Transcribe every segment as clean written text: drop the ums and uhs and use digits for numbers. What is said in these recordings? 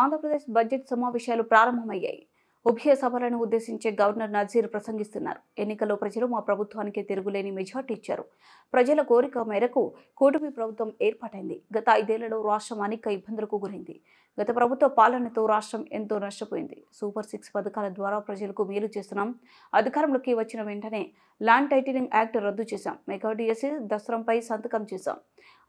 Andhra Pradesh budget సమావేశాలు ప్రారంభమయ్యాయి. ఉభయ సభలను ఉద్దేశించి గవర్నర్ నజీర్ ప్రసంగిస్తున్నారు. ఎన్నికల్లో ప్రజలు మా ప్రభుత్వానికి తిరుగులేని మెజార్టీ ఇచ్చారు. ప్రజల కోరిక మేరకు కూటమి ప్రభుత్వం ఏర్పాటైంది. గత 5 ఏళ్లలో రాష్ట్రం అనేక ఇబ్బందులకు గురైంది. గత ప్రభుత్వ పాలనతో రాష్ట్రం ఎంతో నష్టపోయింది. సూపర్ 6 పథకాల ద్వారా ప్రజలకు మేలు చేస్తున్నాం. అధికారంలోకి వచ్చిన వెంటనే ల్యాండ్ టైటిలింగ్ యాక్ట్ రద్దు చేశాం. మెగా డిఎస్సి దసరంపై సంతకం చేశాం.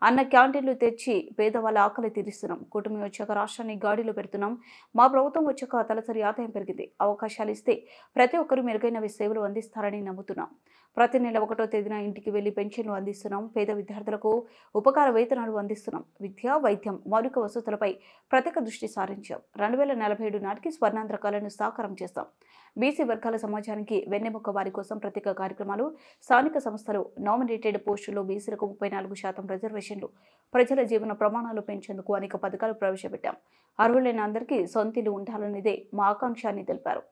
అన్న క్యాంటీన్లు తెచ్చి పేదవాళ్ళ ఆకలి తీరుస్తున్నాం. కూటమి వచ్చాక రాష్ట్రాన్ని గాడిలో పెడుతున్నాం. మా ప్రభుత్వం వచ్చాక తలసరి ఆదాయం పెరిగింది. అవకాశాలు ఇస్తే ప్రతి ఒక్కరూ మెరుగైన సేవలు అందిస్తారని నమ్ముతున్నాం. ప్రతి నెల 1వ తేదీన ఇంటికి వెళ్లి పెన్షన్లు అందిస్తున్నాం. పేద విద్యార్థులకు ఉపకార వేతనాలు అందిస్తున్నాం. విద్య, వైద్యం, మౌలిక వసతులపై ప్రత్యేక దృష్టి సారించాం. 2047 నాటికి స్వర్ణాంధ్ర కళను సాకారం చేస్తాం. బీసీ వర్గాల సమాజానికి వెన్నెముక వారి కోసం ప్రత్యేక కార్యక్రమాలు, స్థానిక సంస్థలు, నామినేటెడ్ పోస్టుల్లో బీసీలకు 34% రిజర్వేషన్లు, ప్రజల జీవన ప్రమాణాలు పెంచేందుకు అనేక పథకాలు ప్రవేశపెట్టాం. అర్హులైన అందరికీ సొంతిల్లు ఉండాలనేదే మా ఆకాంక్ష అని తెలిపారు.